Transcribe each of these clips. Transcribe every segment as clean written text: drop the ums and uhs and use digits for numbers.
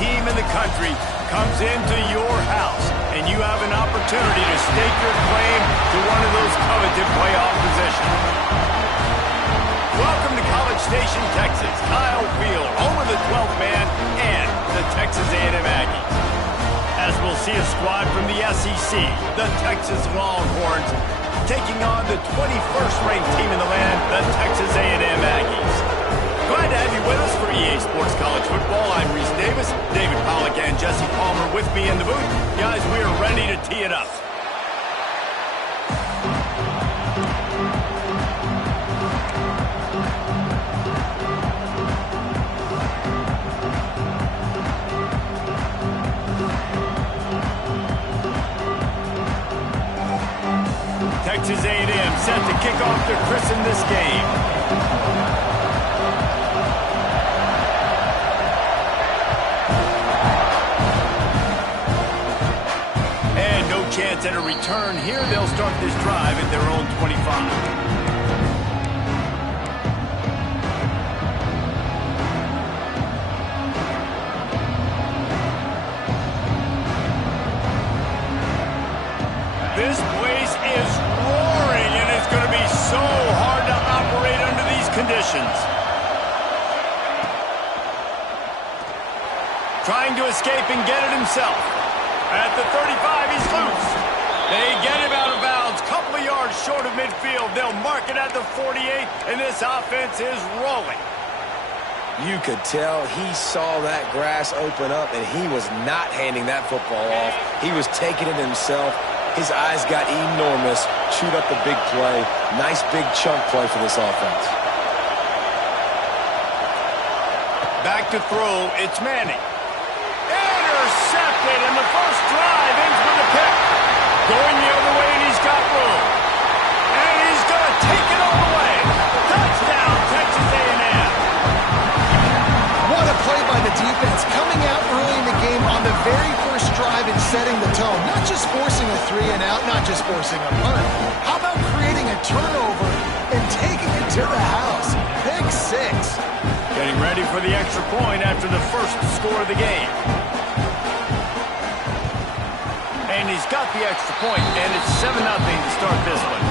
team in the country comes into your house, and you have an opportunity to stake your claim to one of those coveted playoff positions. Welcome to College Station, Texas, Kyle Field, home of the 12th man and the Texas A&M Aggies. As we'll see a squad from the SEC, the Texas Longhorns, taking on the 21st ranked team in the land, the Texas A&M Aggies. Glad to have you with us for EA Sports College Football. I'm Reese Davis, David Pollack, and Jesse Palmer with me in the booth. Guys, we are ready to tee it up. Texas A&M set to kick off to christen this game. And no chance at a return here. They'll start this drive at their own 25. This place is roaring, and it's going to be so hard to operate under these conditions. Trying to escape and get it himself. At the 35, he's loose. They get him out of bounds, couple of yards short of midfield. They'll mark it at the 48, and this offense is rolling. You could tell he saw that grass open up, and he was not handing that football off. He was taking it himself. His eyes got enormous, chewed up the big play. Nice big chunk play for this offense. Back to throw, it's Manning. Intercepted, and the first drive ends with a pick. Going the other way, and he's got room. And he's going to take it all the way. Touchdown, Texas A&M. What a play by the defense, coming out early in the game on the very first drive and setting the tone. Not just forcing a 3-and-out, not just forcing a punt. How about creating a turnover and taking it to the house? Pick 6. Getting ready for the extra point after the first score of the game. And he's got the extra point, and it's 7-0 to start this one.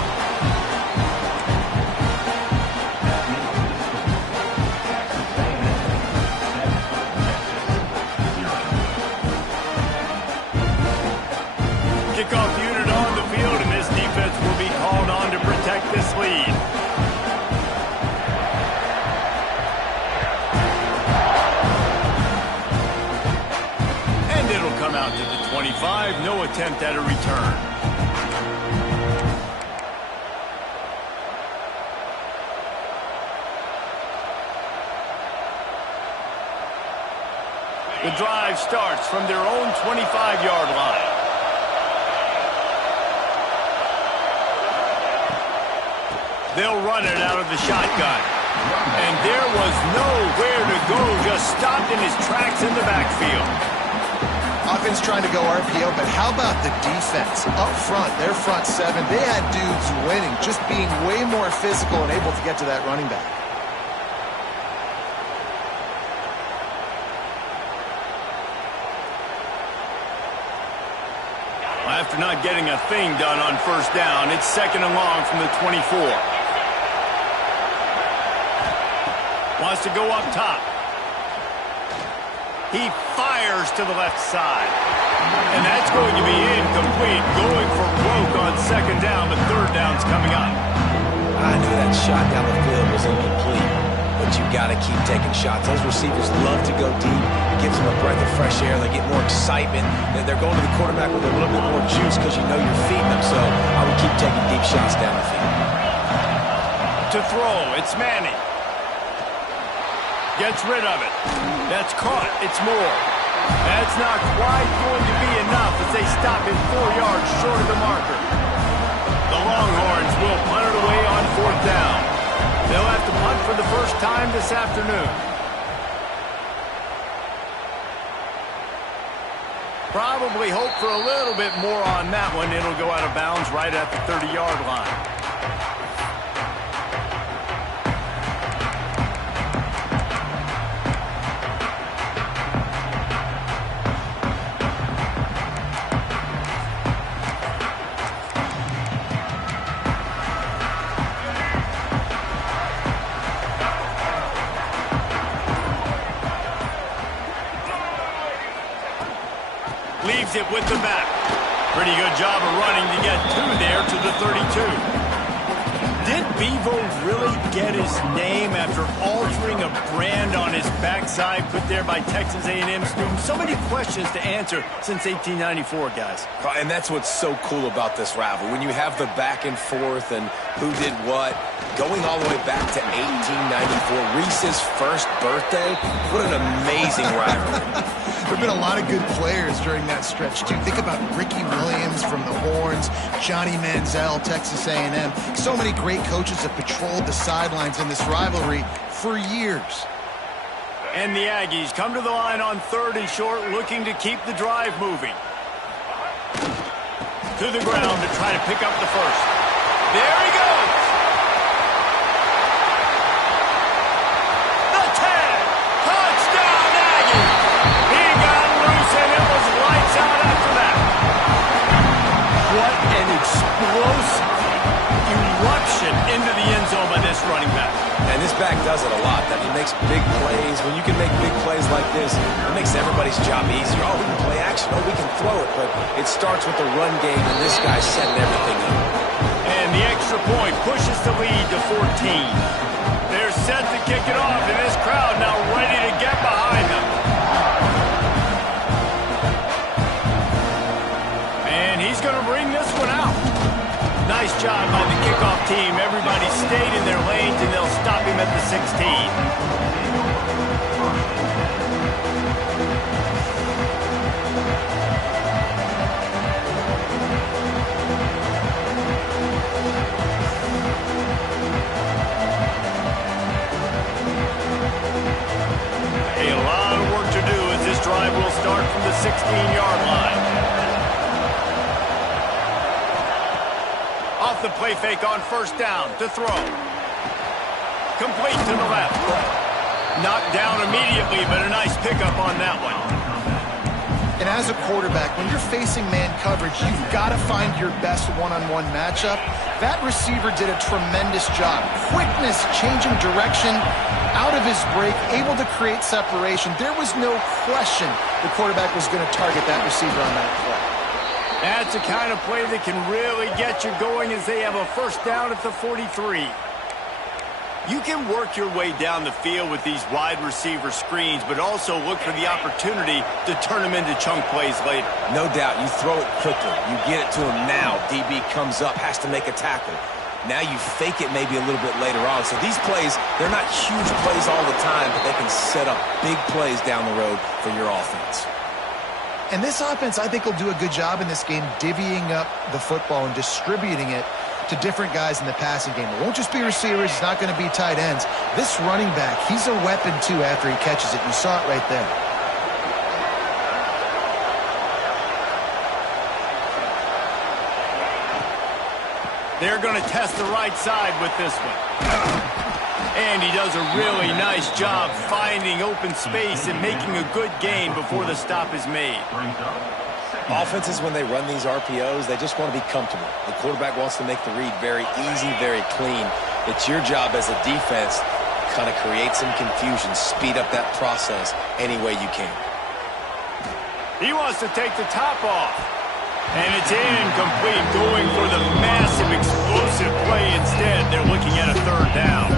Kickoff unit on the field, and this defense will be called on to protect this lead. And it'll come out to the 25. No attempt at a return. The drive starts from their own 25-yard line. They'll run it out of the shotgun. And there was nowhere to go, just stopped in his tracks in the backfield. Offense trying to go RPO, but how about the defense? Up front, their front 7, they had dudes winning, just being way more physical and able to get to that running back. After not getting a thing done on first down, it's 2nd and long from the 24. Wants to go up top. He fires to the left side. And that's going to be incomplete. Going for broke on 2nd down. The 3rd down's coming up. I knew that shot down the field was incomplete, but you got to keep taking shots. Those receivers love to go deep. It gives them a breath of fresh air. They get more excitement. They're going to the quarterback with a little bit more juice because you know you're feeding them. So I would keep taking deep shots down the field. To throw, it's Manning. Gets rid of it. That's caught. It's Moore. That's not quite going to be enough as they stop him 4 yards short of the marker. The Longhorns will punt it away on 4th down. They'll have to punt for the first time this afternoon. Probably hope for a little bit more on that one. It'll go out of bounds right at the 30-yard line. Leaves it with the back. Pretty good job of running to get two there to the 32. Did Bevo really get his name after altering a brand on his backside put there by Texas A&M students? So many questions to answer since 1894, guys. And that's what's so cool about this rivalry. When you have the back and forth and who did what, going all the way back to 1894, Reese's first birthday, what an amazing rivalry. There have been a lot of good players during that stretch, too. Think about Ricky Williams from the Horns, Johnny Manziel, Texas A&M. So many great coaches have patrolled the sidelines in this rivalry for years. And the Aggies come to the line on 3rd and short, looking to keep the drive moving. To the ground to try to pick up the first. There he goes! The 10! Touchdown, Aggies! He got loose and it was lights out after that. What an explosive eruption into the end zone by this running back. And this back does it a lot. That he makes big plays. When you can make big plays like this, it makes everybody's job easier. Oh, we can play action. Oh, we can throw it. But it starts with the run game, and this guy's setting everything up. And the extra point pushes the lead to 14. They're set to kick it off, and this crowd now ready to get behind them. And he's going to bring this one out. Nice job by the kickoff team. Everybody stayed in their lanes, and they'll stop him at the 16. A lot of work to do as this drive will start from the 16-yard line. Off the play fake on 1st down to throw. Complete to the left. Knocked down immediately, but a nice pickup on that one. And as a quarterback, when you're facing man coverage, you've got to find your best one-on-one matchup. That receiver did a tremendous job. Quickness, changing direction, out of his break, able to create separation. There was no question the quarterback was going to target that receiver on that play. That's the kind of play that can really get you going as they have a 1st down at the 43. You can work your way down the field with these wide receiver screens, but also look for the opportunity to turn them into chunk plays later. No doubt. You throw it quickly. You get it to him now. DB comes up, has to make a tackle. Now you fake it maybe a little bit later on. So these plays, they're not huge plays all the time, but they can set up big plays down the road for your offense. And this offense, I think, will do a good job in this game divvying up the football and distributing it to different guys in the passing game. It won't just be receivers. It's not going to be tight ends. This running back, he's a weapon, too, after he catches it. You saw it right there. They're going to test the right side with this one. And he does a really nice job finding open space and making a good gain before the stop is made. Offenses, when they run these RPOs, they just want to be comfortable. The quarterback wants to make the read very easy, very clean. It's your job as a defense to kind of create some confusion, speed up that process any way you can. He wants to take the top off. And it's incomplete, going for the massive explosive play instead. They're looking at a 3rd down.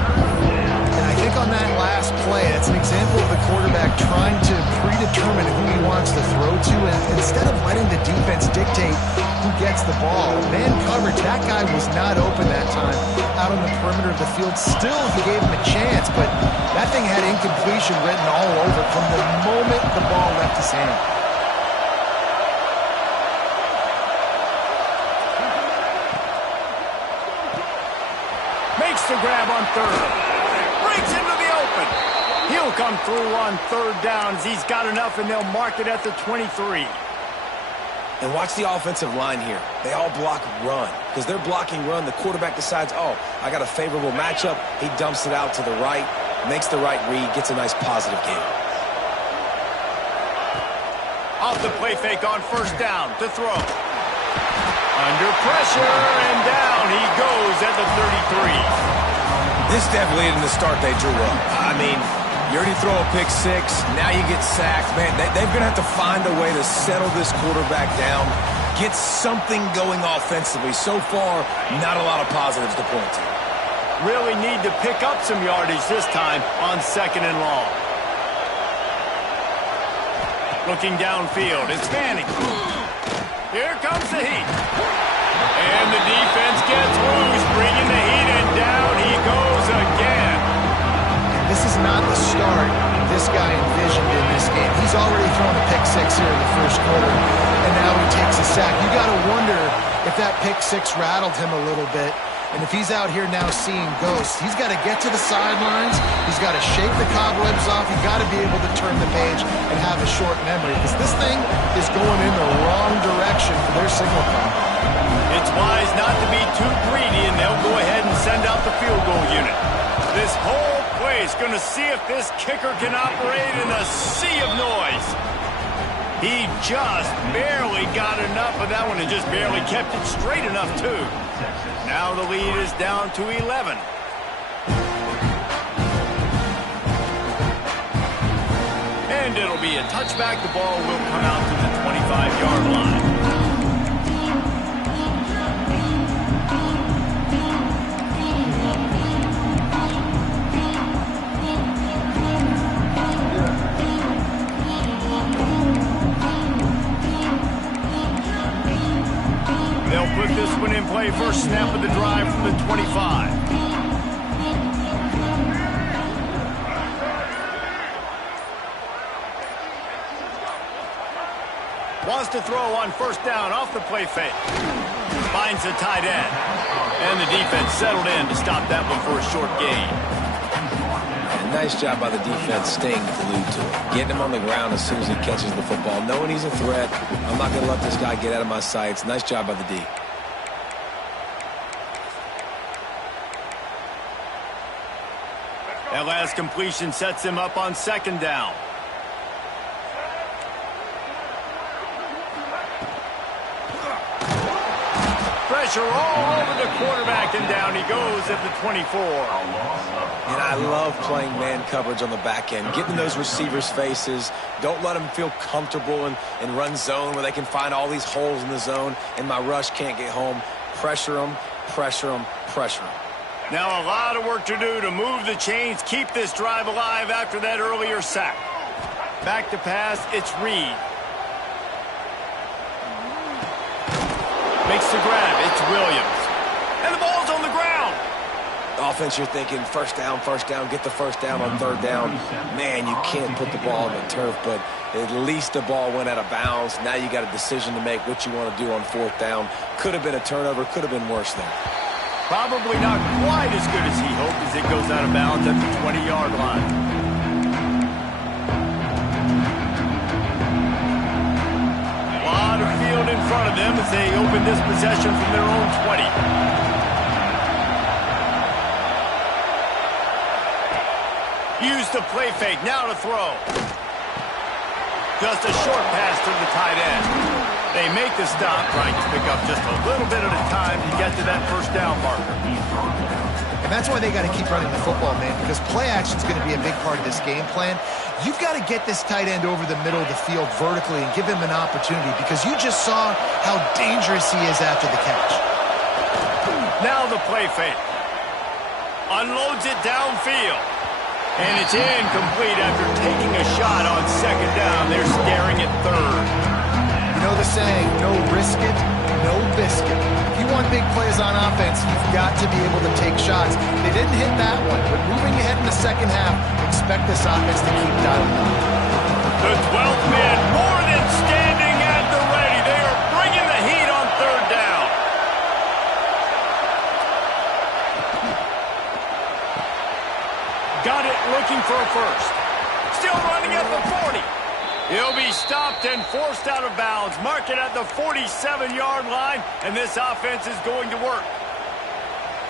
And I think on that last play, that's an example of the quarterback trying to predetermine who he wants to throw to, and instead of letting the defense dictate who gets the ball. Man coverage, that guy was not open that time out on the perimeter of the field. Still, he gave him a chance, but that thing had incompletion written all over it from the moment the ball left his hand. Makes the grab on 3rd. Breaks into the open. He'll come through on 3rd down as he's got enough, and they'll mark it at the 23. And watch the offensive line here. They all block run. Because they're blocking run, the quarterback decides, oh, I got a favorable matchup. He dumps it out to the right, makes the right read, gets a nice positive gain. Off the play fake on 1st down to throw. Under pressure, and down he goes at the 33. This definitely isn't the start they drew up. I mean, You already throw a pick six. Now you get sacked. Man, they're going to have to find a way to settle this quarterback down, get something going offensively. So far, not a lot of positives to point to. Really need to pick up some yardage this time on 2nd and long. Looking downfield, it's Manning. Here comes the heat. And the defense gets loose, bringing the heat, and down he goes again. This is not the start this guy envisioned in this game. He's already thrown a pick six here in the first quarter, and now he takes a sack. You got to wonder if that pick six rattled him a little bit. And if he's out here now seeing ghosts, he's got to get to the sidelines. He's got to shake the cobwebs off. He's got to be able to turn the page and have a short memory, because this thing is going in the wrong direction for their signal call. It's wise not to be too greedy, and they'll go ahead and send out the field goal unit. This whole place going to see if this kicker can operate in a sea of noise. He just barely got enough of that one and just barely kept it straight enough, too. Now the lead is down to 11. And it'll be a touchback. The ball will come out to the 25-yard line. They'll put this one in play. First snap of the drive from the 25. Wants to throw on first down off the play fake. Finds the tight end. And the defense settled in to stop that one for a short gain. And nice job by the defense staying glued to it. Getting him on the ground as soon as he catches the football. Knowing he's a threat. I'm not going to let this guy get out of my sights. Nice job by the D. That last completion sets him up on 2nd down. Pressure all over the quarterback, and down he goes at the 24. And I love playing man coverage on the back end, getting those receivers' faces. Don't let them feel comfortable in run zone where they can find all these holes in the zone and my rush can't get home. Pressure them, pressure them, pressure them. Now a lot of work to do to move the chains, keep this drive alive after that earlier sack. Back to pass, it's Reed. Makes the grab, it's Williams. And the ball's on the ground. Offense, you're thinking first down, get the first down on 3rd down. Man, you can't put the ball on the turf, but at least the ball went out of bounds. Now you got a decision to make what you want to do on 4th down. Could have been a turnover, could have been worse there. Probably not quite as good as he hoped as it goes out of bounds at the 20-yard line. A lot of field in front of them as they open this possession from their own 20. Use the play fake, now to throw. Just a short pass to the tight end. They make the stop, trying to pick up just a little bit at a time to get to that first down marker. And that's why they got to keep running the football, man, because play action is going to be a big part of this game plan. You've got to get this tight end over the middle of the field vertically and give him an opportunity, because you just saw how dangerous he is after the catch. Now the play fake. Unloads it downfield. And it's incomplete after taking a shot on 2nd down. They're staring at 3rd. You know the saying, no risk it, no biscuit. If you want big plays on offense, you've got to be able to take shots. They didn't hit that one, but moving ahead in the second half, expect this offense to keep dialing up. The 12th man more than standing at the ready. They are bringing the heat on 3rd down. Got it, looking for a first. Still running at the 40. He'll be stopped and forced out of bounds. Mark it at the 47-yard line, and this offense is going to work.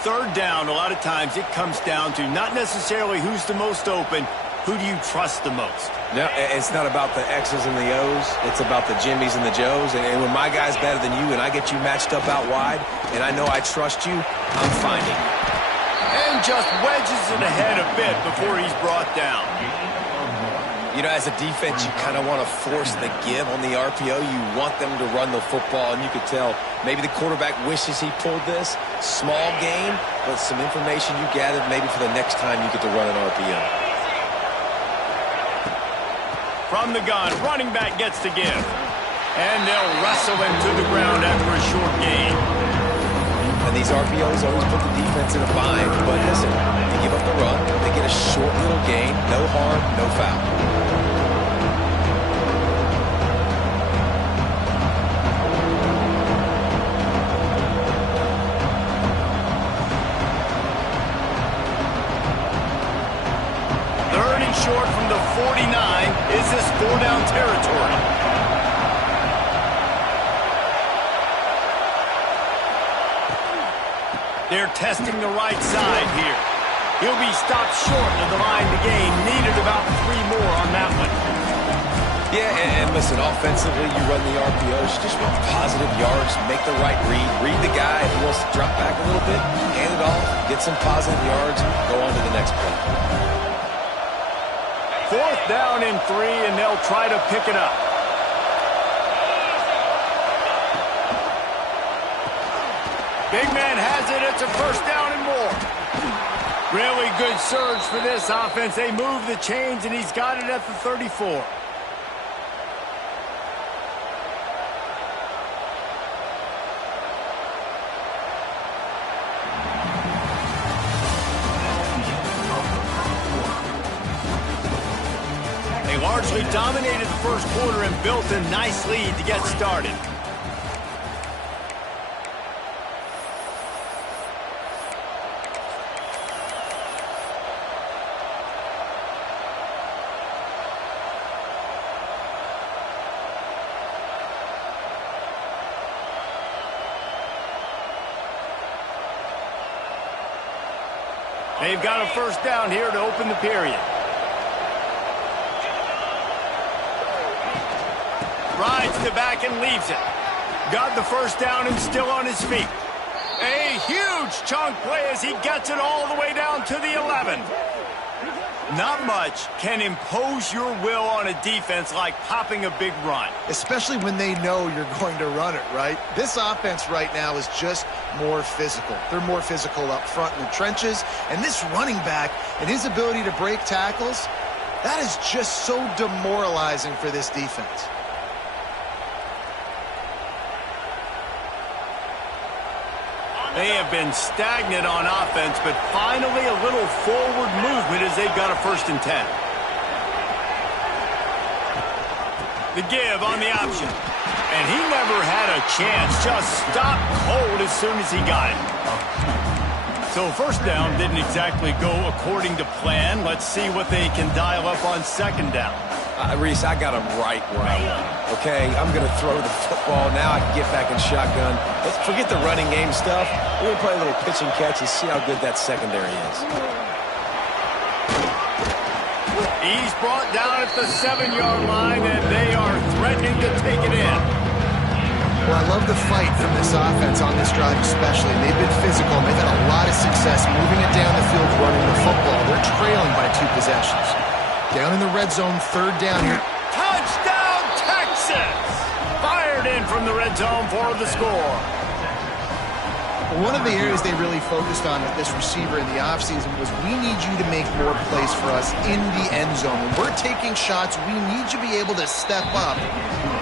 3rd down, a lot of times it comes down to not necessarily who's the most open, who do you trust the most? No, it's not about the X's and the O's. It's about the Jimmys and the Joes. And when my guy's better than you and I get you matched up out wide, and I know I trust you, I'm finding you. And just wedges it ahead a bit before he's brought down. You know, as a defense, you kind of want to force the give on the RPO. You want them to run the football, and you could tell maybe the quarterback wishes he pulled this. Small gain, but some information you gathered maybe for the next time you get to run an RPO. From the gun, running back gets to give. And they'll wrestle him to the ground after a short gain. And these RPOs always put the defense in a bind. But listen, you give up the run, they get a short little gain, no harm, no foul. Short from the 49. Is this 4-down territory? They're testing the right side here. He'll be stopped short of the line to gain. Needed about 3 more on that one. Yeah, and listen, offensively, you run the RPOs. You just want positive yards, make the right read the guy. If he wants to drop back a little bit, hand it off, get some positive yards, go on to the next play. 4th down and 3, and they'll try to pick it up. Big man has it. It's a 1st down and more. Really good surge for this offense. They move the chains, and he's got it at the 34. Largely dominated the first quarter and built a nice lead to get started. They've got a 1st down here to open the period. Rides the back and leaves it. Got the 1st down and still on his feet. A huge chunk play as he gets it all the way down to the 11. Not much can impose your will on a defense like popping a big run. Especially when they know you're going to run it, right? This offense right now is just more physical. They're more physical up front in the trenches. And this running back and his ability to break tackles, that is just so demoralizing for this defense. They have been stagnant on offense, but finally a little forward movement as they've got a 1st and 10. The give on the option. And he never had a chance. Just stopped cold as soon as he got it. So 1st down didn't exactly go according to plan. Let's see what they can dial up on 2nd down. Reese, I got him right where I want him. Okay, I'm going to throw the football. Now I can get back in shotgun. Let's forget the running game stuff. We're going to play a little pitch and catch and see how good that secondary is. He's brought down at the 7-yard line, and they are threatening to take it in. Well, I love the fight from this offense on this drive especially. They've been physical, and they've had a lot of success moving it down the field, running the football. They're trailing by 2 possessions. Down in the red zone, 3rd down here. Touchdown, Texas! Fired in from the red zone for the score. One of the areas they really focused on with this receiver in the offseason was we need you to make more plays for us in the end zone. When we're taking shots, we need you to be able to step up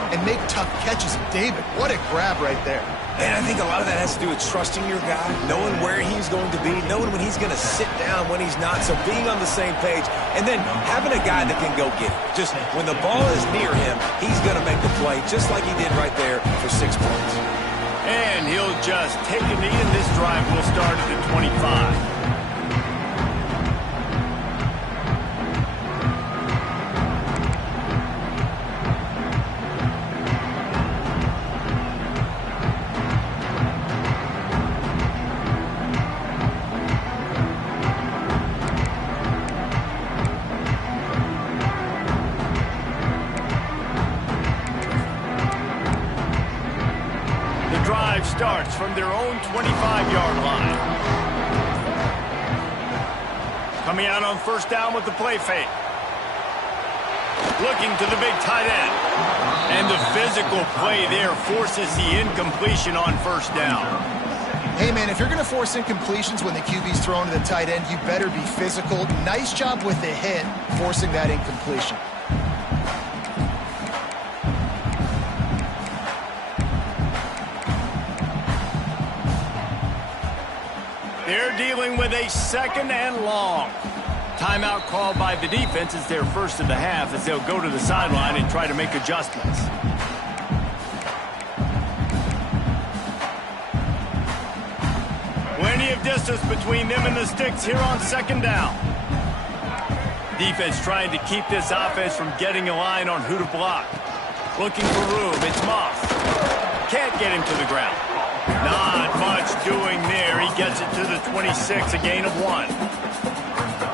and make tough catches. And David, what a grab right there. And I think a lot of that has to do with trusting your guy, knowing where he's going to be, knowing when he's going to sit down, when he's not, so being on the same page, and then having a guy that can go get it. Just when the ball is near him, he's going to make the play, just like he did right there for 6 points. And he'll just take a knee, and this drive will start at the 25. Starts from their own 25-yard line. Coming out on 1st down with the play fake. looking to the big tight end. And the physical play there forces the incompletion on first down. Hey, man, if you're going to force incompletions when the QB's thrown to the tight end, you better be physical. Nice job with the hit, forcing that incompletion. They're dealing with a 2nd and long. Timeout called by the defense is their first of the half as they'll go to the sideline and try to make adjustments. Plenty of distance between them and the sticks here on 2nd down. Defense trying to keep this offense from getting a line on who to block. Looking for room. It's Moss. Can't get him to the ground. Not much doing there. He gets it to the 26, a gain of 1.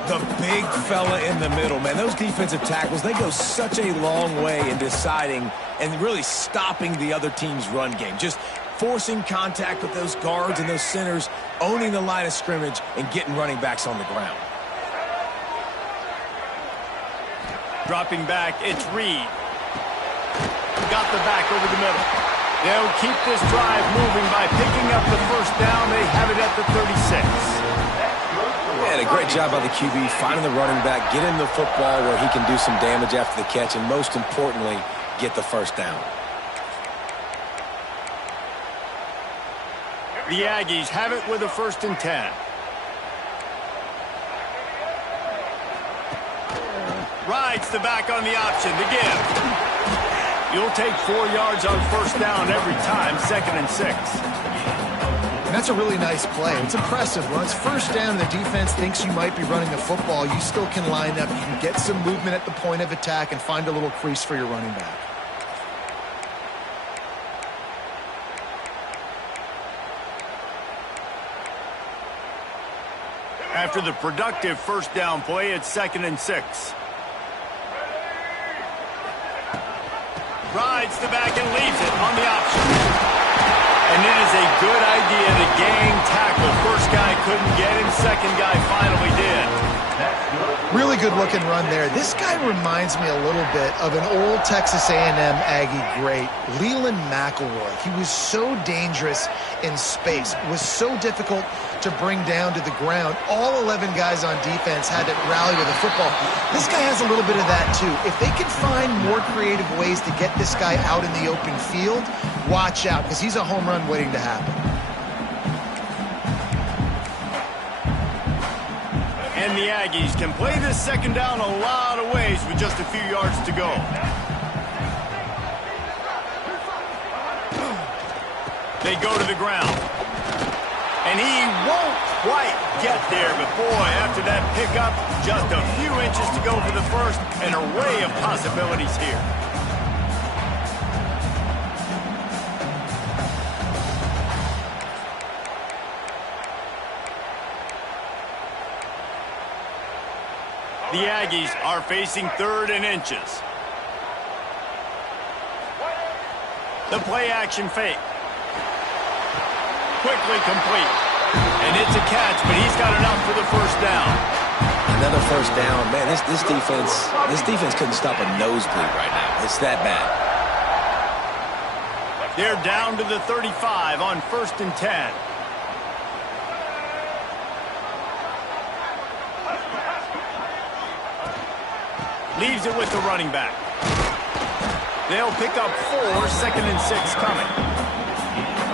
The big fella in the middle, man. Those defensive tackles, they go such a long way in deciding and really stopping the other team's run game. Just forcing contact with those guards and those centers, owning the line of scrimmage, and getting running backs on the ground. Dropping back, it's Reed. Got the back over the middle. They'll keep this drive moving by picking up the first down. They have it at the 36. Yeah, a great job by the QB, finding the running back, get him the football where he can do some damage after the catch, and most importantly, get the first down. The Aggies have it with a 1st and 10. Rides the back on the option to give. You'll take 4 yards on first down every time, 2nd and 6. And that's a really nice play. It's impressive. When it's first down and the defense thinks you might be running the football, you still can line up. You can get some movement at the point of attack and find a little crease for your running back. After the productive first down play, it's 2nd and 6. Rides the back and leaves it on the option. And it is a good idea to gang tackle. First guy couldn't get him, second guy finally did. Really good looking run there. This guy reminds me a little bit of an old Texas A&M Aggie great, Leland McElroy. He was so dangerous in space. It was so difficult to bring down to the ground. All 11 guys on defense had to rally with the football. This guy has a little bit of that too. If they can find more creative ways to get this guy out in the open field, watch out, because he's a home run waiting to happen. And the Aggies can play this second down a lot of ways with just a few yards to go. They go to the ground. And he won't quite get there, but boy, after that pickup, just a few inches to go for the first. An array of possibilities here. The Aggies are facing 3rd and inches. The play action fake. Quickly complete. And it's a catch, but he's got enough for the first down. Another first down. Man, this defense couldn't stop a nosebleed right now. It's that bad. They're down to the 35 on 1st and 10. Leaves it with the running back. They'll pick up 4, 2nd and 6 coming.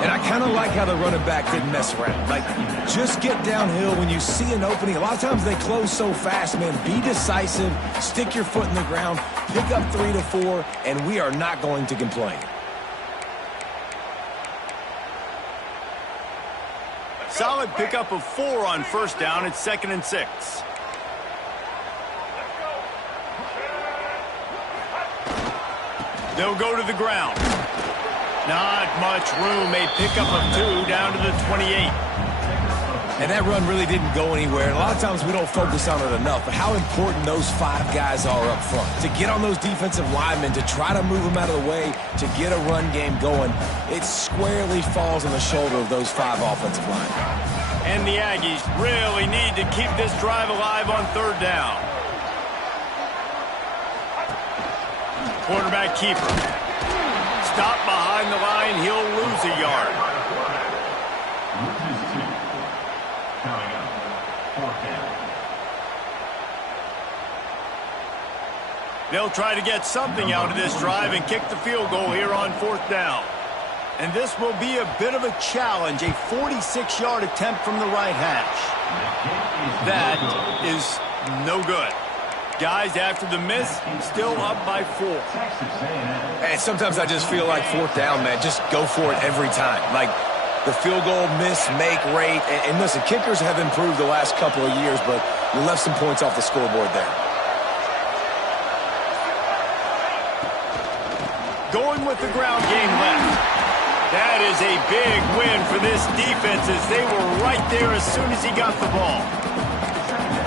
And I kind of like how the running back didn't mess around. Like, just get downhill when you see an opening. A lot of times they close so fast, man. Be decisive, stick your foot in the ground, pick up 3 to 4, and we are not going to complain. Solid pickup of 4 on first down. It's 2nd and 6. They'll go to the ground. Not much room. A pickup of 2 down to the 28. And that run really didn't go anywhere. And a lot of times we don't focus on it enough, but how important those 5 guys are up front. To get on those defensive linemen, to try to move them out of the way, to get a run game going, it squarely falls on the shoulder of those 5 offensive linemen. And the Aggies really need to keep this drive alive on 3rd down. Quarterback keeper. Stop behind the line. He'll lose a yard. Loses 2. Coming up, 4th down. They'll try to get something out of this drive and kick the field goal here on 4th down. And this will be a bit of a challenge, a 46-yard attempt from the right hash. That is no good. Guys, after the miss, still up by 4. And sometimes I just feel like 4th down, man. Just go for it every time. Like the field goal miss, make rate. And listen, kickers have improved the last couple of years, but you left some points off the scoreboard there. Going with the ground game left. That is a big win for this defense as they were right there as soon as he got the ball.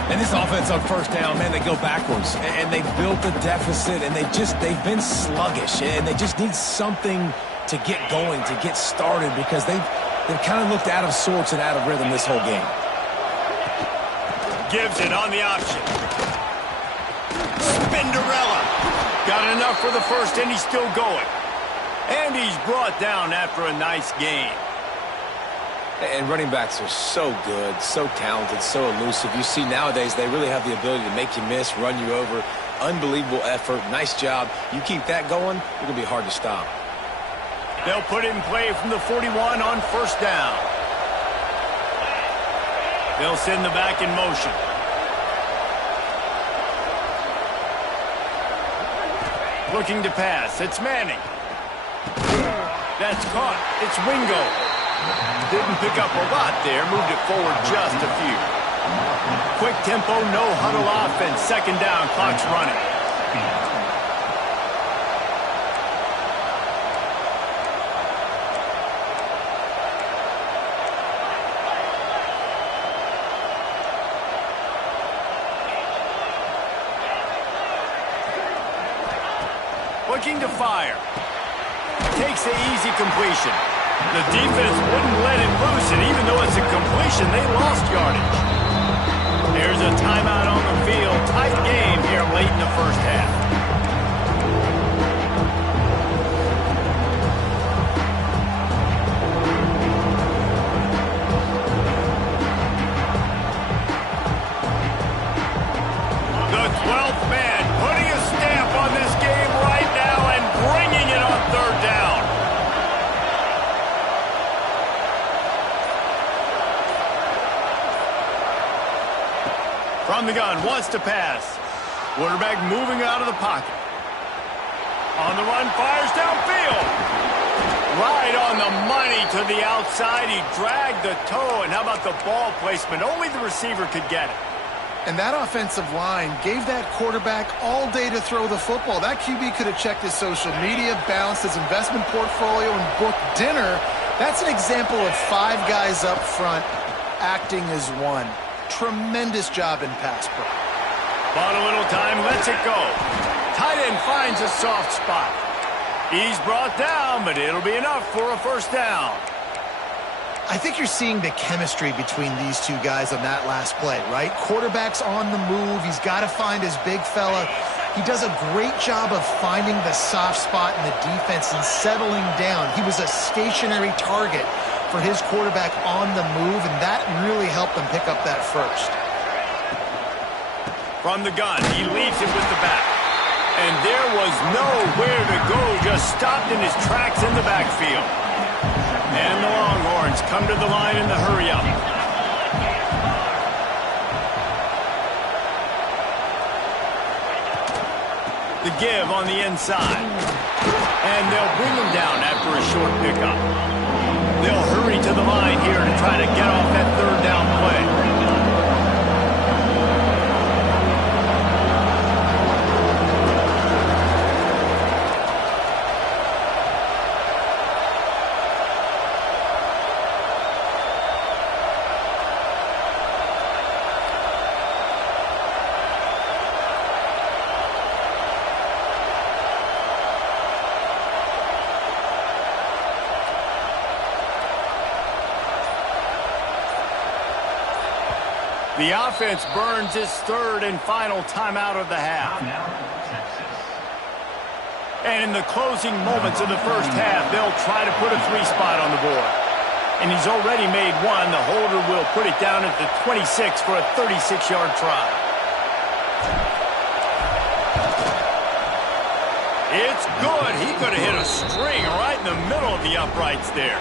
And this offense on 1st down, man, they go backwards. And they built a deficit, and they've been sluggish. And they just need something to get going, to get started, because they've kind of looked out of sorts and out of rhythm this whole game. Gibson on the option. Spinderella. Got enough for the first, and he's still going. And he's brought down after a nice gain. And running backs are so good, so talented, so elusive. You see nowadays they really have the ability to make you miss, run you over. Unbelievable effort. Nice job. You keep that going, it's going to be hard to stop. They'll put it in play from the 41 on 1st down. They'll send the back in motion. Looking to pass. It's Manning. That's caught. It's Wingo. Didn't pick up a lot there. Moved it forward just a few. Quick tempo, no huddle offense. 2nd down. Clock's running. Looking to fire. Takes the easy completion. The defense wouldn't let it loose, and even though it's a completion, they lost yardage. There's a timeout on the field. Tight game here late in the 1st half. The 12th man putting a stamp on this game right now and bringing it on 3rd down. From the gun, wants to pass. Quarterback moving out of the pocket. On the run, fires downfield. Right on the money to the outside. He dragged the toe, and how about the ball placement? Only the receiver could get it. And that offensive line gave that quarterback all day to throw the football. That QB could have checked his social media, balanced his investment portfolio, and booked dinner. That's an example of 5 guys up front acting as one. Tremendous job in pass pro. Bought a little time, lets it go. Tight end finds a soft spot. He's brought down, but it'll be enough for a 1st down. I think you're seeing the chemistry between these two guys on that last play, right? Quarterback's on the move. He's got to find his big fella. He does a great job of finding the soft spot in the defense and settling down. He was a stationary target for his quarterback on the move, and that really helped them pick up that first. From the gun, he leaves it with the back. And there was nowhere to go, just stopped in his tracks in the backfield. And the Longhorns come to the line in the hurry-up. The give on the inside. And they'll bring him down after a short pickup. They'll hurry to the line here to try to get off that 3rd down play. The offense burns its 3rd and final timeout of the half. And in the closing moments of the first half, they'll try to put a 3 spot on the board. And he's already made one. The holder will put it down at the 26 for a 36-yard try. It's good. He could have hit a string right in the middle of the uprights there.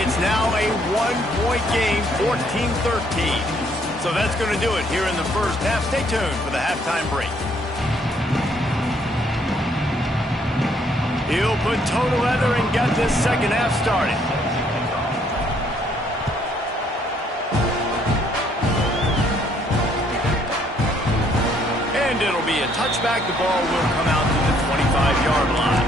It's now a 1-point game, 14-13. So that's going to do it here in the first half. Stay tuned for the halftime break. He'll put toe to leather and get this second half started. And it'll be a touchback. The ball will come out to the 25-yard line.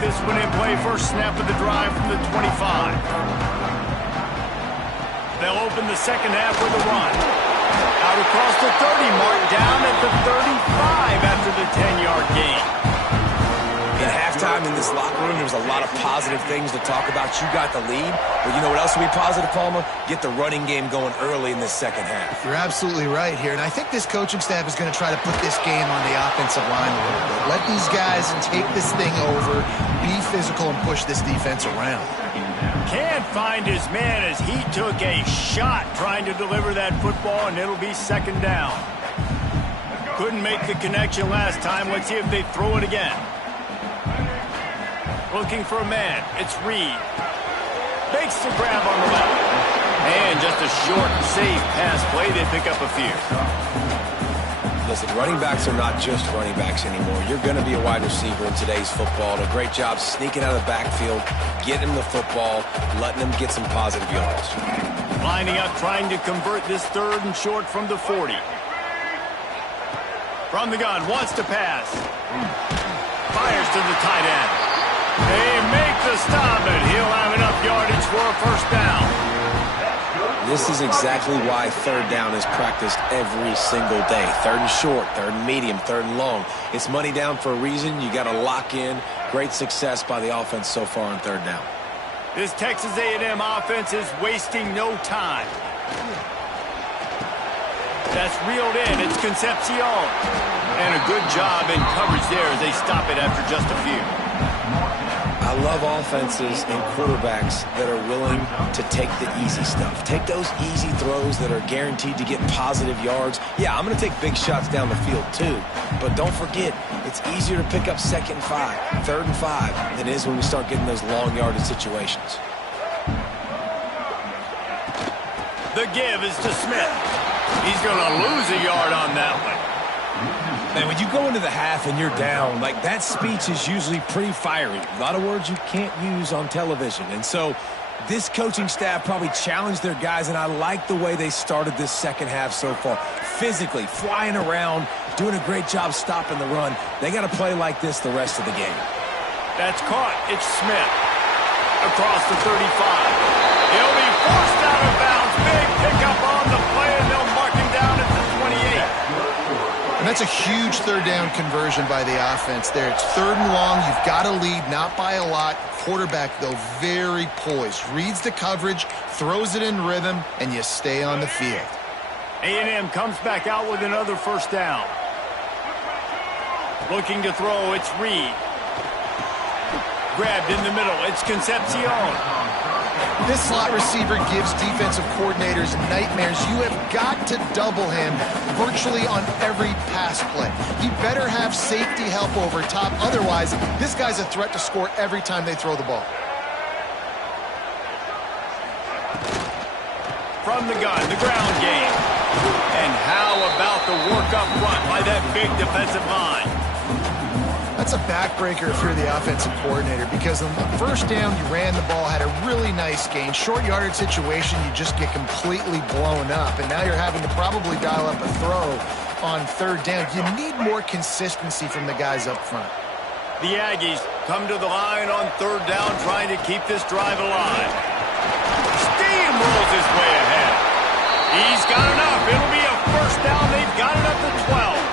This one in play, first snap of the drive from the 25. They'll open the second half with a run. Out across the 30 mark, down at the 35 after the 10-yard gain. In halftime in this locker room, there's a lot of positive things to talk about. You got the lead, but you know what else will be positive, Palmer? Get the running game going early in this second half. You're absolutely right here, and I think this coaching staff is going to try to put this game on the offensive line a little bit. Let these guys take this thing over, be physical, and push this defense around. Can't find his man as he took a shot trying to deliver that football, and it'll be second down. Couldn't make the connection last time. Let's see if they throw it again. Looking for a man. It's Reed. Makes the grab on the left. And just a short, safe pass play. They pick up a few. Listen, running backs are not just running backs anymore. You're going to be a wide receiver in today's football. A great job sneaking out of the backfield, getting him the football, letting him get some positive yards. Lining up, trying to convert this third and short from the 40. From the gun, wants to pass. Fires to the tight end. They make the stop, and he'll have enough yardage for a first down. This is exactly why third down is practiced every single day. Third and short, third and medium, third and long. It's money down for a reason. You got to lock in. Great success by the offense so far on third down. This Texas A&M offense is wasting no time. That's reeled in. It's Concepcion. And a good job in coverage there as they stop it after just a few. I love offenses and quarterbacks that are willing to take the easy stuff. Take those easy throws that are guaranteed to get positive yards. Yeah, I'm going to take big shots down the field too. But don't forget, it's easier to pick up second and 5, third and 5 than it is when we start getting those long yardage situations. The give is to Smith. He's going to lose a yard on that one. Man, when you go into the half and you're down, like that speech is usually pretty fiery. A lot of words you can't use on television. And so this coaching staff probably challenged their guys, and I like the way they started this second half so far. Physically, flying around, doing a great job stopping the run. They got to play like this the rest of the game. That's caught. It's Smith. Across the 35. He'll be forced out of bounds. Big pickup on the play, and they'll mark him down at the 28. And that's a huge third down conversion by the offense there. It's third and long. You've got to lead, not by a lot. Quarterback, though, very poised. Reads the coverage, throws it in rhythm, and you stay on the field. A&M comes back out with another first down. Looking to throw, it's Reed. Grabbed in the middle, it's Concepcion. This slot receiver gives defensive coordinators nightmares. You have got to double him virtually on every pass play. He better have safety help over top. Otherwise, this guy's a threat to score every time they throw the ball. From the gun, the ground game. And how about the work up front by that big defensive line? That's a backbreaker if you're the offensive coordinator, because on the first down, you ran the ball, had a really nice gain. Short yardage situation, you just get completely blown up, and now you're having to probably dial up a throw on third down. You need more consistency from the guys up front. The Aggies come to the line on third down, trying to keep this drive alive. Steamrolls his way ahead. He's got enough. It'll be a first down. They've got it up to 12.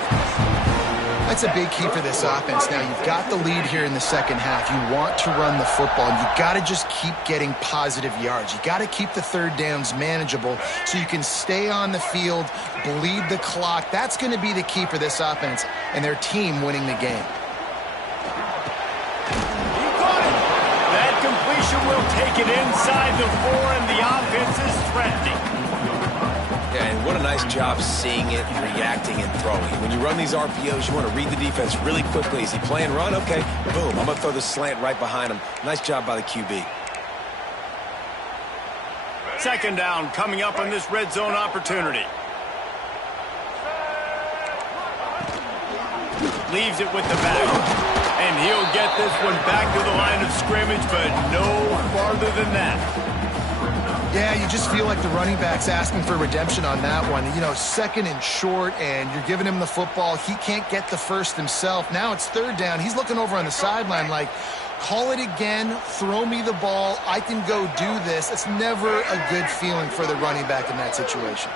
That's a big key for this offense. Now, you've got the lead here in the second half. You want to run the football, and you got to just keep getting positive yards. You got to keep the third downs manageable so you can stay on the field, bleed the clock. That's going to be the key for this offense and their team winning the game. He caught it. That completion will take it inside the 4, and the offense is threatening. Yeah, and what a nice job seeing it, reacting, and throwing. When you run these RPOs, you want to read the defense really quickly. Is he playing run? Okay, boom. I'm going to throw the slant right behind him. Nice job by the QB. Second down coming up on this red zone opportunity. Leaves it with the back. And he'll get this one back to the line of scrimmage, but no farther than that. Yeah, you just feel like the running back's asking for redemption on that one. You know, second and short, and you're giving him the football. He can't get the first himself. Now it's third down. He's looking over on the sideline like, call it again, throw me the ball, I can go do this. It's never a good feeling for the running back in that situation.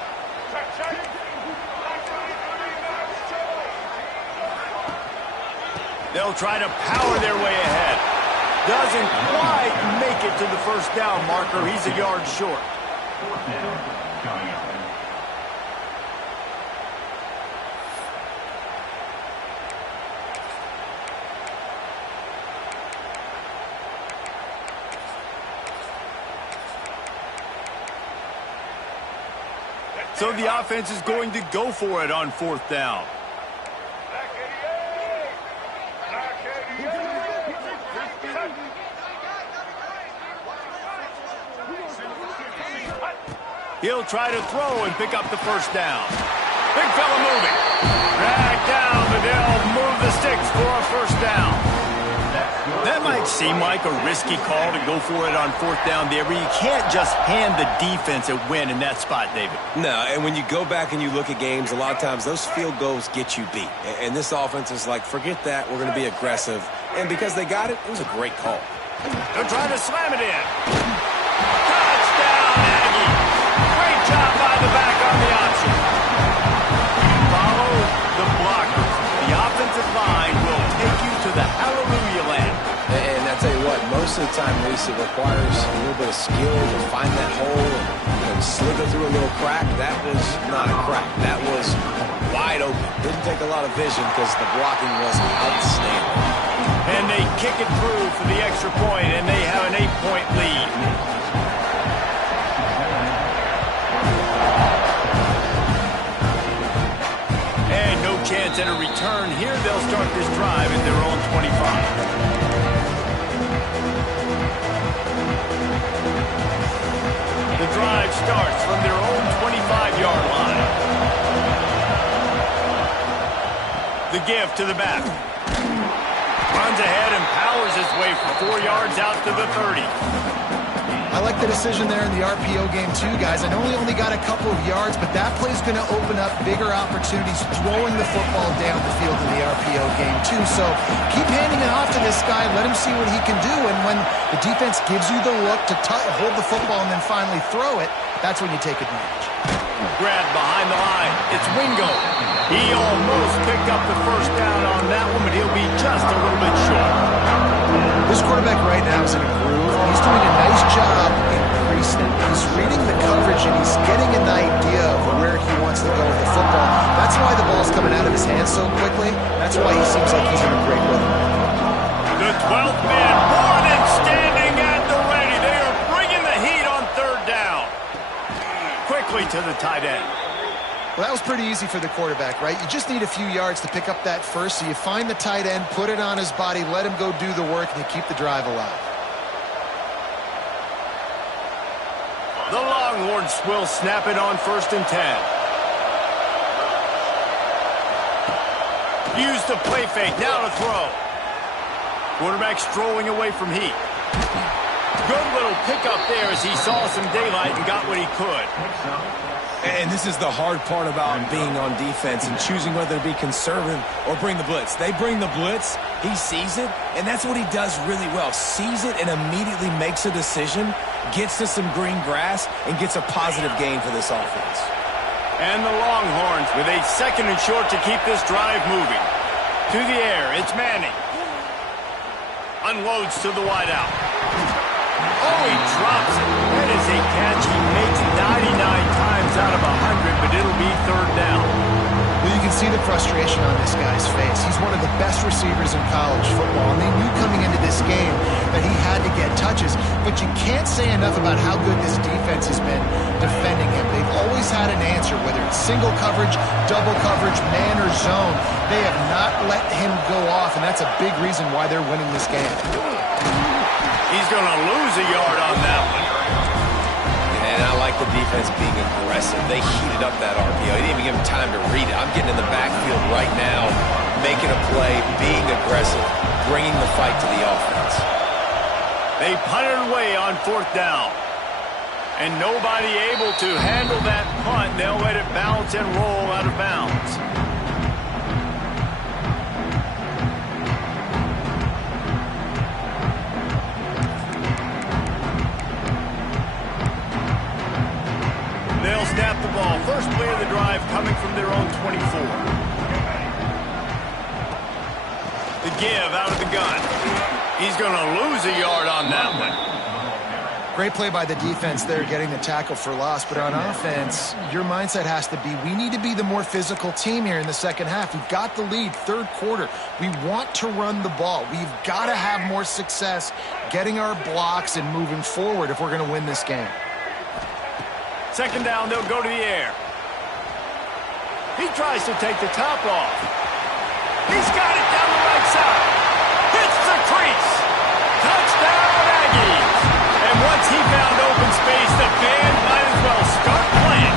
They'll try to power their way ahead. Doesn't quite make it to the first down marker. He's a yard short. Fourth down coming up. So the offense is going to go for it on fourth down. He'll try to throw and pick up the first down. Big fella moving. Drag down, but they'll move the sticks for a first down. That might seem like a risky call to go for it on fourth down there, but you can't just hand the defense a win in that spot, David. No, and when you go back and you look at games, a lot of times those field goals get you beat. And this offense is like, forget that, we're going to be aggressive. And because they got it, it was a great call. They're trying to slam it in. Touchdown, Aggie. Great job by the back on the option. Follow the blockers. The offensive line will take you to the hallelujah land. And I tell you what, most of the time, Reese, it requires a little bit of skill to find that hole and slither through a little crack. That was not a crack. That was wide open. Didn't take a lot of vision because the blocking was outstanding. And they kick it through for the extra point, and they have an 8-point lead. And no chance at a return here. They'll start this drive at their own 25. The drive starts from their own 25-yard line. The give to the back. Runs ahead and powers his way for 4 yards out to the 30. I like the decision there in the RPO game too, guys. I know he only got a couple of yards, but that play's going to open up bigger opportunities throwing the football down the field in the RPO game too. So keep handing it off to this guy. Let him see what he can do. And when the defense gives you the look to hold the football and then finally throw it, that's when you take advantage. Grabbed behind the line. It's Wingo. He almost picked up the first down on that one, but he'll be just a little bit short. This quarterback right now is in a groove. He's doing a nice job increasing. He's reading the coverage, and he's getting an idea of where he wants to go with the football. That's why the ball's coming out of his hands so quickly. That's why he seems like he's in a great rhythm. The 12th man, more than standing at the ready. They are bringing the heat on third down. Quickly to the tight end. Well, that was pretty easy for the quarterback, right? You just need a few yards to pick up that first, so you find the tight end, put it on his body, let him go do the work, and you keep the drive alive. The Longhorns will snap it on 1st and 10. Use the play fake, now to throw. Quarterback strolling away from heat. Good little pickup there as he saw some daylight and got what he could. And this is the hard part about being on defense and choosing whether to be conservative or bring the blitz. They bring the blitz, he sees it, and that's what he does really well. Sees it and immediately makes a decision, gets to some green grass, and gets a positive gain for this offense. And the Longhorns with a 2nd and short to keep this drive moving. To the air, it's Manning. Unloads to the wideout. Oh, he drops it. That is a catch he makes 99 times out of 100, but it'll be 3rd down. Well, you can see the frustration on this guy's face. He's one of the best receivers in college football, and they knew coming into this game that he had to get touches, but you can't say enough about how good this defense has been defending him. They've always had an answer, whether it's single coverage, double coverage, man or zone. They have not let him go off, and that's a big reason why they're winning this game. He's going to lose a yard on that one. And I like the defense being aggressive. They heated up that RPO. They didn't even give him time to read it. I'm getting in the backfield right now, making a play, being aggressive, bringing the fight to the offense. They punted away on 4th down. And nobody able to handle that punt. They'll let it bounce and roll out of bounds. They'll snap the ball. First play of the drive coming from their own 24. The give out of the gun. He's going to lose a yard on that one. Great play by the defense there, getting the tackle for loss. But on offense, your mindset has to be, we need to be the more physical team here in the 2nd half. We've got the lead, 3rd quarter. We want to run the ball. We've got to have more success getting our blocks and moving forward if we're going to win this game. 2nd down, they'll go to the air. He tries to take the top off. He's got it down the right side. Hits the crease. Touchdown, Aggies. And once he found open space, the band might as well start playing.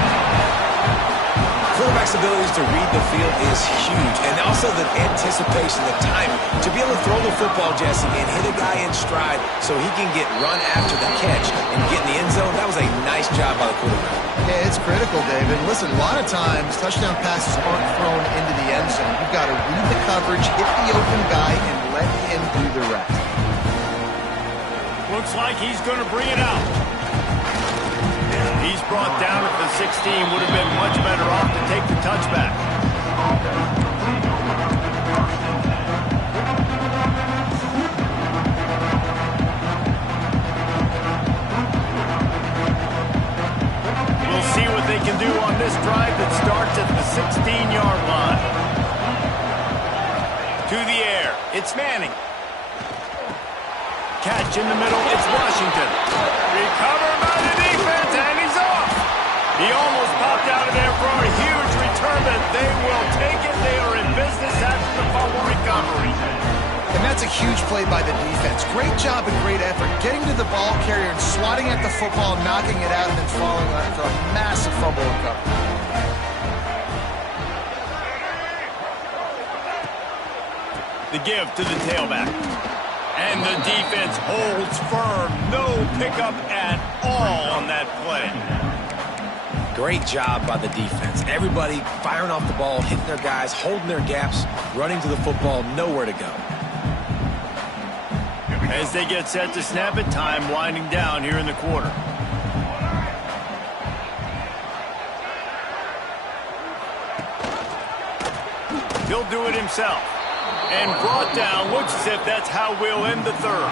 Quarterback's abilities to read the field is huge, and also the anticipation, the timing. To be able to throw the football, Jesse, and hit a guy in stride so he can get run after the catch and get in the end zone, that was a nice job by the quarterback. Yeah, it's critical, David. Listen, a lot of times, touchdown passes aren't thrown into the end zone. You've got to read the coverage, hit the open guy, and let him do the rest. Looks like he's going to bring it out. He's brought down at the 16. Would have been much better off to take the touchback. We'll see what they can do on this drive that starts at the 16-yard line. To the air, it's Manning. Catch in the middle, it's Washington. Recovered by the defense, and he's off. He almost popped out of there for a huge return, but they will take it. They are in business after the fumble recovery. And that's a huge play by the defense. Great job and great effort getting to the ball carrier and swatting at the football, knocking it out, and then falling on it for a massive fumble recovery. The give to the tailback. And the defense holds firm. No pickup at all on that play. Great job by the defense. Everybody firing off the ball, hitting their guys, holding their gaps, running to the football, nowhere to go. As they get set to snap it, time winding down here in the quarter. He'll do it himself. And brought down. Looks as if that's how we'll end the 3rd.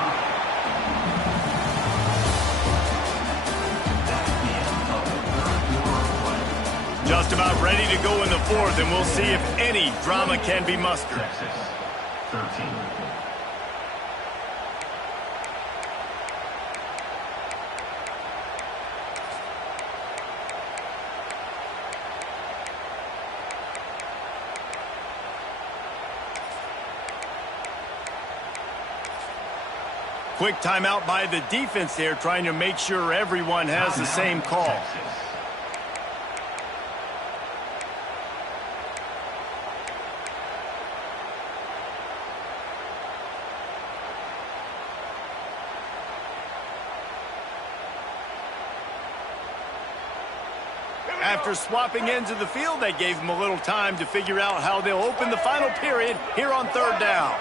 Just about ready to go in the 4th, and we'll see if any drama can be mustered. Texas, 13. Quick timeout by the defense there, trying to make sure everyone has the same call. After swapping ends of the field, that gave them a little time to figure out how they'll open the final period here on 3rd down.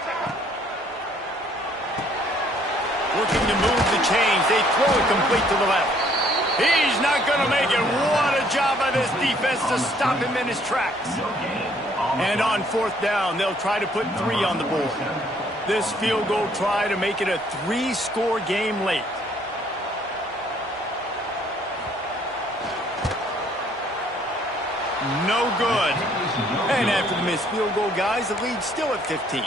Looking to move the chains. They throw it complete to the left. He's not going to make it. What a job by this defense to stop him in his tracks. And on fourth down, they'll try to put 3 on the board. This field goal try to make it a 3-score game late. No good. And after the missed field goal, guys, the lead's still at 15.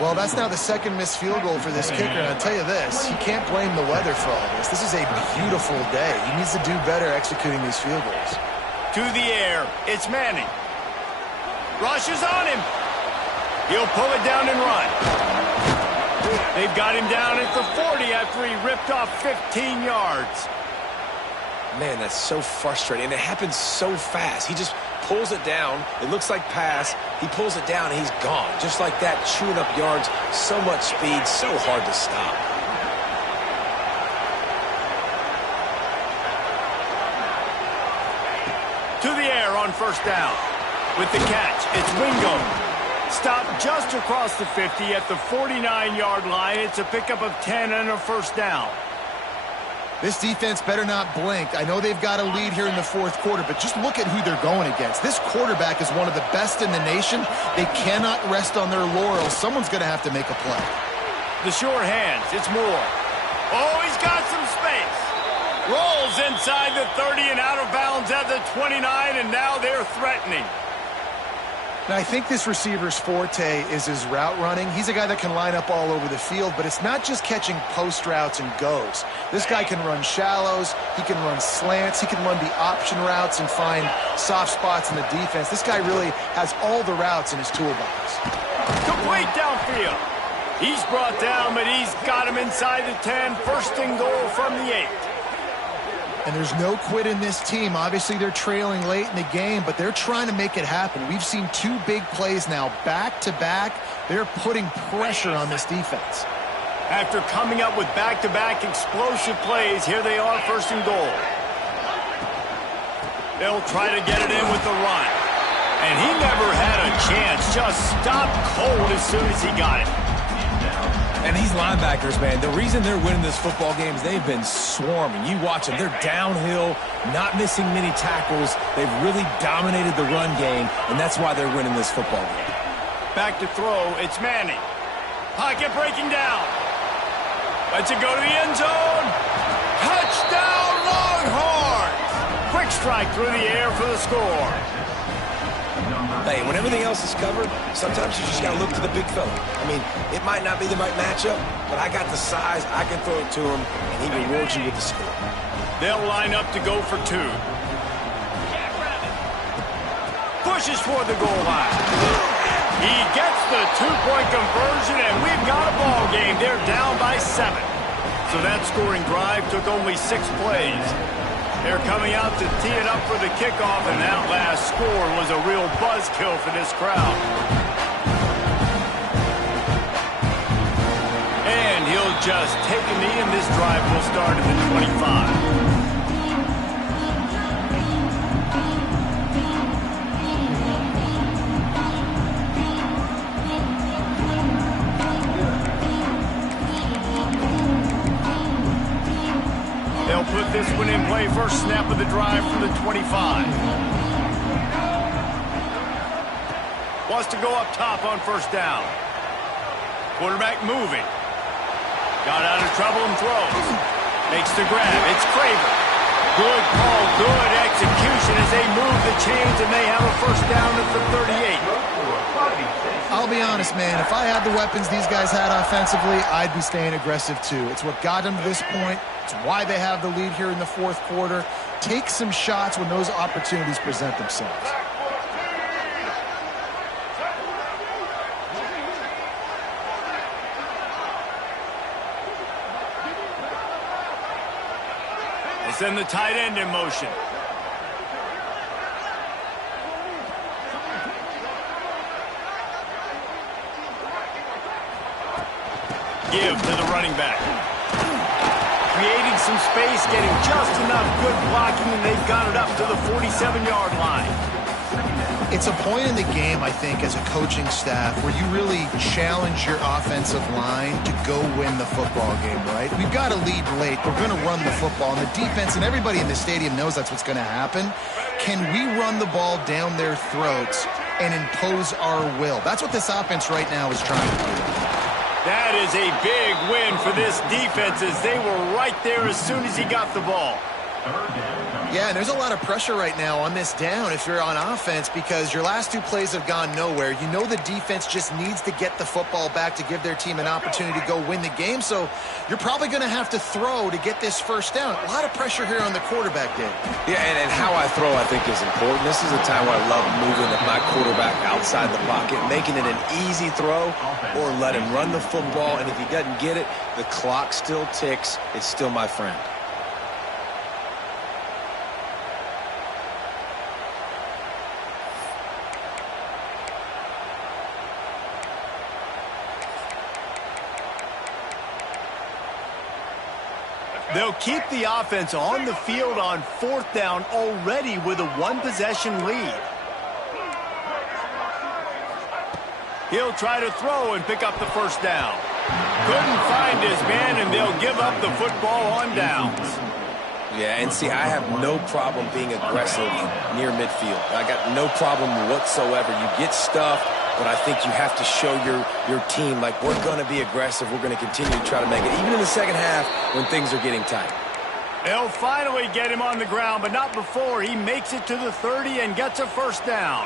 Well, that's now the second missed field goal for this kicker, and I'll tell you this, you can't blame the weather for all this. This is a beautiful day. He needs to do better executing these field goals. To the air, it's Manning. Rushes on him. He'll pull it down and run. They've got him down at the 40 after he ripped off 15 yards. Man, that's so frustrating, and it happens so fast. He just pulls it down. It looks like pass. He pulls it down, and he's gone. Just like that, chewing up yards. So much speed, so hard to stop. To the air on first down. With the catch, it's Wingo. Stopped just across the 50 at the 49-yard line. It's a pickup of 10 and a first down. This defense better not blink. I know they've got a lead here in the fourth quarter, but just look at who they're going against. This quarterback is one of the best in the nation. They cannot rest on their laurels. Someone's going to have to make a play. The sure hands, it's Moore. Oh, he's got some space. Rolls inside the 30 and out of bounds at the 29, and now they're threatening. Now, I think this receiver's forte is his route running. He's a guy that can line up all over the field, but it's not just catching post routes and goes. This guy can run shallows, he can run slants, he can run the option routes and find soft spots in the defense. This guy really has all the routes in his toolbox. Complete downfield. He's brought down, but he's got him inside the 10. First and goal from the 8. And there's no quit in this team. Obviously, they're trailing late in the game, but they're trying to make it happen. We've seen 2 big plays now, back-to-back. They're putting pressure on this defense. After coming up with back-to-back explosive plays, here they are, first and goal. They'll try to get it in with the run. And he never had a chance. Just stopped cold as soon as he got it. And these linebackers, man, the reason they're winning this football game is they've been swarming. You watch them. They're downhill, not missing many tackles. They've really dominated the run game, and that's why they're winning this football game. Back to throw, it's Manning. Pocket breaking down. Lets it go to the end zone. Touchdown, Longhorns! Quick strike through the air for the score. Hey, when everything else is covered, sometimes you just got to look to the big fella. I mean, it might not be the right matchup, but I got the size, I can throw it to him, and he rewards you with the score. They'll line up to go for 2. Pushes for the goal line. He gets the 2-point conversion, and we've got a ball game. They're down by 7. So that scoring drive took only 6 plays. They're coming out to tee it up for the kickoff, and that last score was a real buzzkill for this crowd. And he'll just take a knee, and this drive will start at the 25. They'll put this one in play. First snap of the drive from the 25. Wants to go up top on first down. Quarterback moving. Got out of trouble and throws. Makes the grab. It's Craver. Good call, good execution as they move the chains, and they have a first down at the 38. I'll be honest, man. If I had the weapons these guys had offensively, I'd be staying aggressive too. It's what got them to this point. It's why they have the lead here in the fourth quarter. Take some shots when those opportunities present themselves. They send the tight end in motion. Give to the running back. Creating some space, getting just enough good blocking, and they've got it up to the 47-yard line. It's a point in the game, I think, as a coaching staff where you really challenge your offensive line to go win the football game, right? We've got to lead late. We're going to run the football. And the defense and everybody in the stadium knows that's what's going to happen. Can we run the ball down their throats and impose our will? That's what this offense right now is trying to do. That is a big win for this defense as they were right there as soon as he got the ball. Yeah, and there's a lot of pressure right now on this down if you're on offense because your last two plays have gone nowhere. You know the defense just needs to get the football back to give their team an opportunity to go win the game, so you're probably going to have to throw to get this first down. A lot of pressure here on the quarterback, Dave. Yeah, and how I throw, I think, is important. This is a time where I love moving my quarterback outside the pocket, making it an easy throw, or let him run the football, and if he doesn't get it, the clock still ticks. It's still my friend. They'll keep the offense on the field on 4th down already with a one-possession lead. He'll try to throw and pick up the first down. Couldn't find his man, and they'll give up the football on downs. Yeah, and see, I have no problem being aggressive near midfield. I got no problem whatsoever. You get stuffed, but I think you have to show your team, like, we're going to be aggressive. We're going to continue to try to make it, even in the second half when things are getting tight. They'll finally get him on the ground, but not before he makes it to the 30 and gets a first down.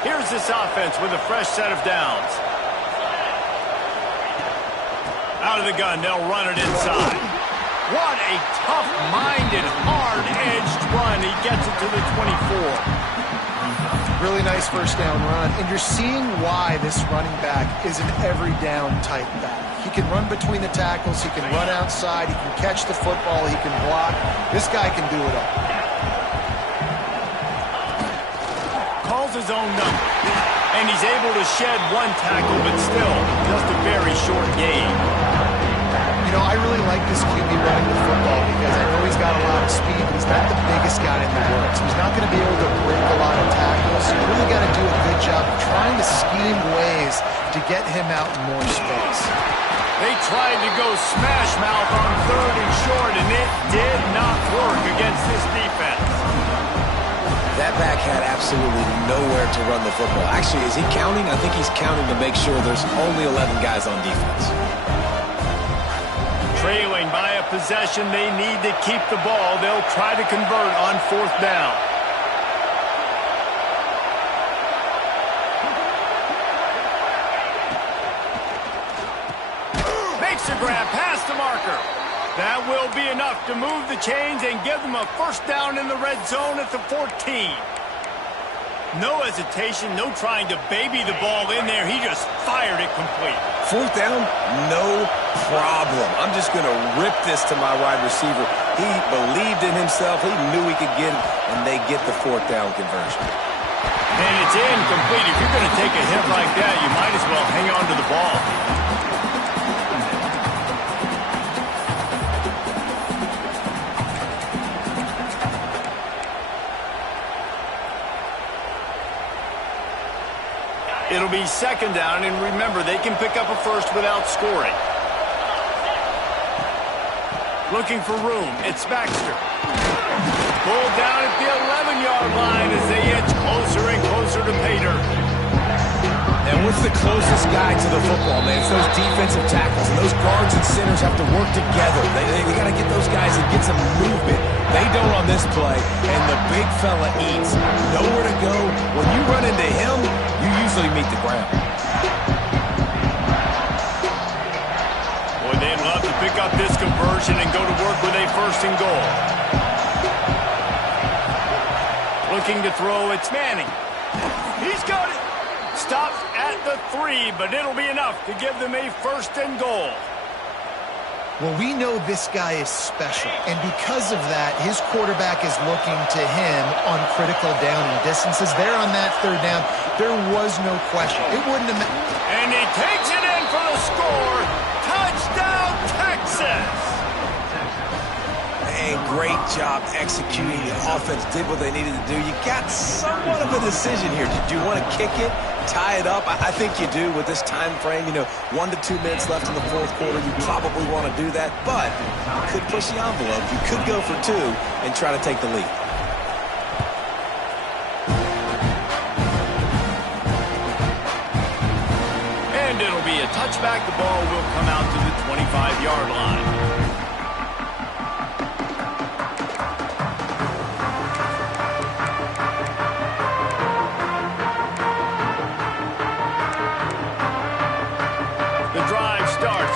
Here's this offense with a fresh set of downs. Out of the gun, they'll run it inside. What a tough-minded, hard-edged run. He gets it to the 24. Really nice first down run. And you're seeing why this running back is an every down type back. He can run between the tackles. He can run outside. He can catch the football. He can block. This guy can do it all. Calls his own number. And he's able to shed one tackle, but still just a very short gain. You know, I really like this QB running the football because I know he's got a lot of speed, but he's not the biggest guy in the world. So he's not going to be able to break a lot of tackles. So you really got to do a good job of trying to scheme ways to get him out in more space. They tried to go smash mouth on 3rd and short, and it did not work against this defense. That back had absolutely nowhere to run the football. Actually, is he counting? I think he's counting to make sure there's only 11 guys on defense. Trailing by a possession, they need to keep the ball. They'll try to convert on 4th down. Makes the grab past the marker. That will be enough to move the chains and give them a first down in the red zone at the 14. No hesitation, no trying to baby the ball in there. He just fired it complete. 4th down, no problem. I'm just going to rip this to my wide receiver. He believed in himself. He knew he could get it, and they get the 4th down conversion. And it's incomplete. If you're going to take a hit like that, you might as well hang on to the ball. It'll be 2nd down, and remember, they can pick up a first without scoring. Looking for room, it's Baxter. Pulled down at the 11-yard line as they edge closer and closer to pay dirt. And what's the closest guy to the football, man? It's those defensive tackles, and those guards and centers have to work together. They got to get those guys and get some movement. They don't on this play, and the big fella eats. Nowhere to go. When you run into him, you usually meet the ground. Boy, they'd love to pick up this conversion and go to work with a 1st and goal. Looking to throw, it's Manning. He's got it. Stops at the 3, but it'll be enough to give them a 1st and goal. Well, we know this guy is special, and because of that, his quarterback is looking to him on critical down and distances. There on that 3rd down, there was no question. It wouldn't have... And he takes it in for the score. Touchdown, Texas! and great job executing. The offense did what they needed to do. You got somewhat of a decision here. Do you want to kick it, tie it up? I think you do with this time frame. 1 to 2 minutes left in the fourth quarter. You probably want to do that, but you could push the envelope. You could go for 2 and try to take the lead. And it'll be a touchback. The ball will come out to the 25-yard line.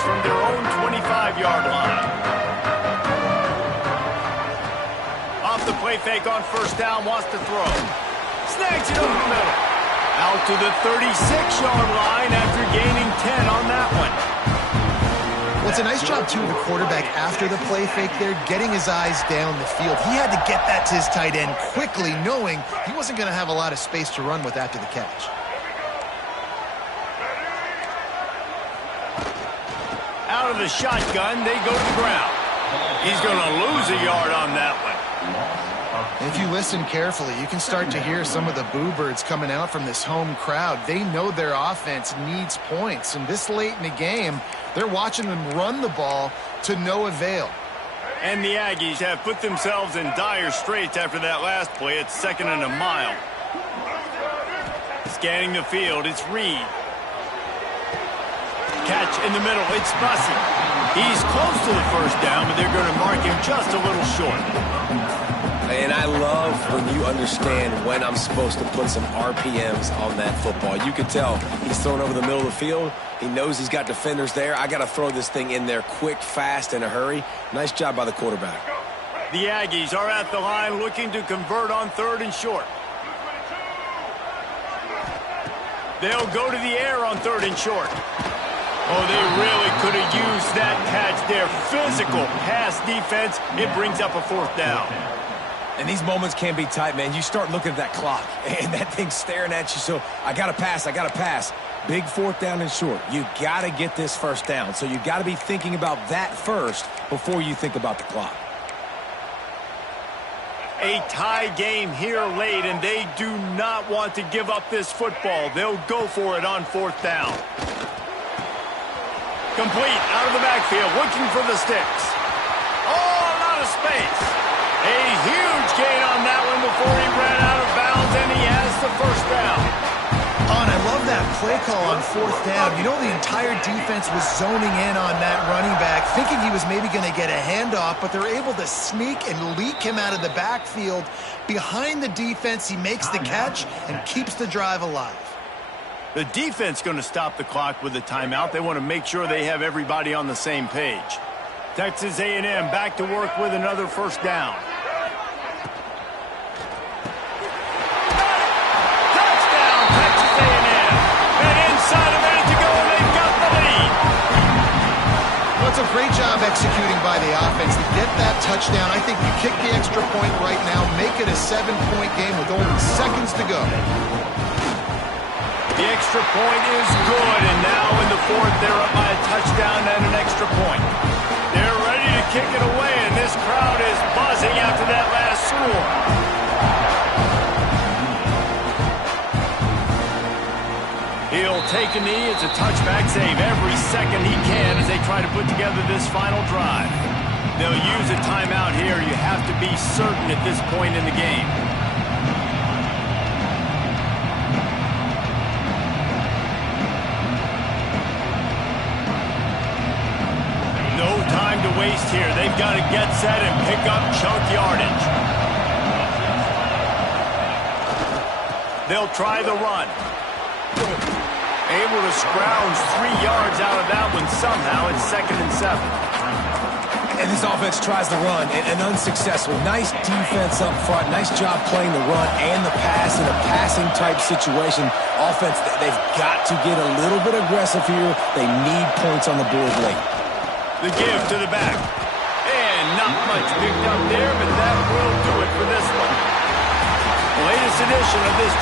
From their own 25-yard line. Off the play fake on first down, wants to throw. Snags it over the middle. Out to the 36-yard line after gaining 10 on that one. Well, it's a nice job, too, of the quarterback after the play fake there, getting his eyes down the field. He had to get that to his tight end quickly, knowing he wasn't going to have a lot of space to run with after the catch. Out of the shotgun, they go to the ground. He's going to lose a yard on that one. If you listen carefully, you can start to hear some of the boo birds coming out from this home crowd. They know their offense needs points, and this late in the game, they're watching them run the ball to no avail. And the Aggies have put themselves in dire straits after that last play. It's 2nd and a mile. Scanning the field, it's Reed. Catch in the middle, it's Bussey. He's close to the first down, but they're going to mark him just a little short. And I love when you understand when I'm supposed to put some RPMs on that football. You can tell he's thrown over the middle of the field. He knows he's got defenders there. I got to throw this thing in there quick, fast, in a hurry. Nice job by the quarterback. The Aggies are at the line looking to convert on 3rd and short. They'll go to the air on 3rd and short. Oh, they really could have used that catch there. Physical pass defense. It brings up a 4th down. And these moments can be tight, man. You start looking at that clock, and that thing's staring at you. So I got to pass, I got to pass. Big 4th down and short. You got to get this first down. So you got to be thinking about that first before you think about the clock. A tie game here late, and they do not want to give up this football. They'll go for it on 4th down. Complete out of the backfield, looking for the sticks. Oh, a lot of space. A huge gain on that one before he ran out of bounds, and he has the first down. And I love that play call on 4th down. The entire defense was zoning in on that running back, thinking he was maybe going to get a handoff, but they're able to sneak and leak him out of the backfield. Behind the defense, he makes the catch and keeps the drive alive. The defense going to stop the clock with a timeout. They want to make sure they have everybody on the same page. Texas A&M back to work with another first down. Touchdown, Texas A&M. And inside a minute to go, and they've got the lead. Well, it's a great job executing by the offense to get that touchdown. I think you kick the extra point right now, make it a 7-point game with only seconds to go. The extra point is good, and now in the 4th, they're up by a touchdown and an extra point. They're ready to kick it away, and this crowd is buzzing after that last score. He'll take a knee. It's a touchback save every second he can as they try to put together this final drive. They'll use a timeout here. You have to be certain at this point in the game. Time to waste here. They've got to get set and pick up chunk yardage. They'll try the run. Able to scrounge 3 yards out of that one somehow. It's 2nd and 7. And this offense tries the run and unsuccessful. Nice defense up front. Nice job playing the run and the pass in a passing type situation. Offense, they've got to get a little bit aggressive here. They need points on the board late. The give to the back. And not much picked up there, but that will do it for this one. The latest edition of this